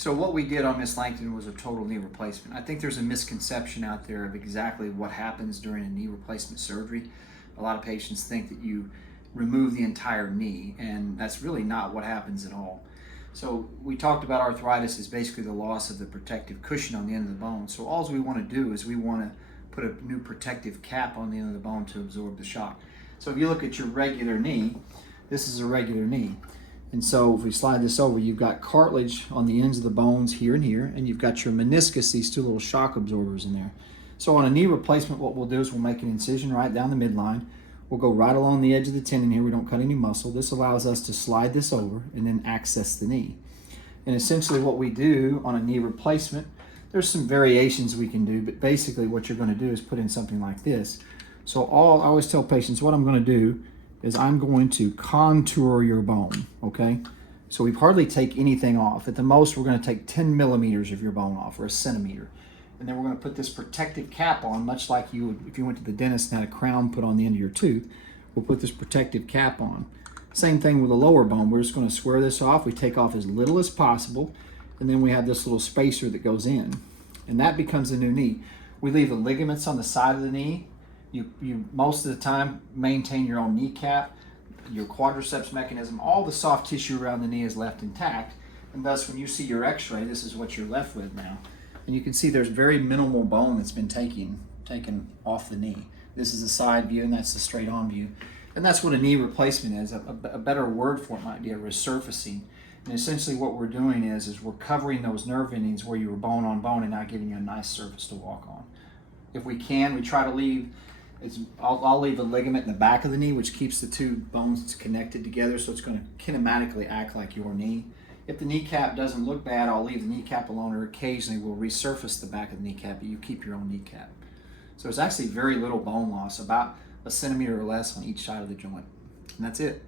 So what we did on Miss Langton was a total knee replacement. I think there's a misconception out there of exactly what happens during a knee replacement surgery. A lot of patients think that you remove the entire knee, and that's really not what happens at all. So we talked about arthritis is basically the loss of the protective cushion on the end of the bone. So all we want to do is we want to put a new protective cap on the end of the bone to absorb the shock. So if you look at your regular knee, this is a regular knee. And so if we slide this over, you've got cartilage on the ends of the bones here and here, and you've got your meniscus, these two little shock absorbers in there. So on a knee replacement, what we'll do is we'll make an incision right down the midline. We'll go right along the edge of the tendon here. We don't cut any muscle. This allows us to slide this over and then access the knee. And essentially what we do on a knee replacement, there's some variations we can do, but basically what you're going to do is put in something like this. So I always tell patients what I'm going to do is I'm going to contour your bone, okay? So we hardly take anything off. At the most, we're gonna take 10 millimeters of your bone off, or a centimeter. And then we're gonna put this protective cap on, much like you would if you went to the dentist and had a crown put on the end of your tooth. We'll put this protective cap on. Same thing with the lower bone. We're just gonna square this off. We take off as little as possible, and then we have this little spacer that goes in. And that becomes a new knee. We leave the ligaments on the side of the knee. You most of the time maintain your own kneecap, your quadriceps mechanism, all the soft tissue around the knee is left intact, and thus when you see your x-ray, this is what you're left with now. And you can see there's very minimal bone that's been taken off the knee. This is the side view, and that's the straight on view. And that's what a knee replacement is. A better word for it might be a resurfacing. And essentially what we're doing is we're covering those nerve endings where you were bone on bone and now giving you a nice surface to walk on. If we can, we try to leave I'll leave a ligament in the back of the knee, which keeps the two bones connected together, so it's going to kinematically act like your knee. If the kneecap doesn't look bad, I'll leave the kneecap alone, or occasionally we'll resurface the back of the kneecap, but you keep your own kneecap. So it's actually very little bone loss, about a centimeter or less on each side of the joint. And that's it.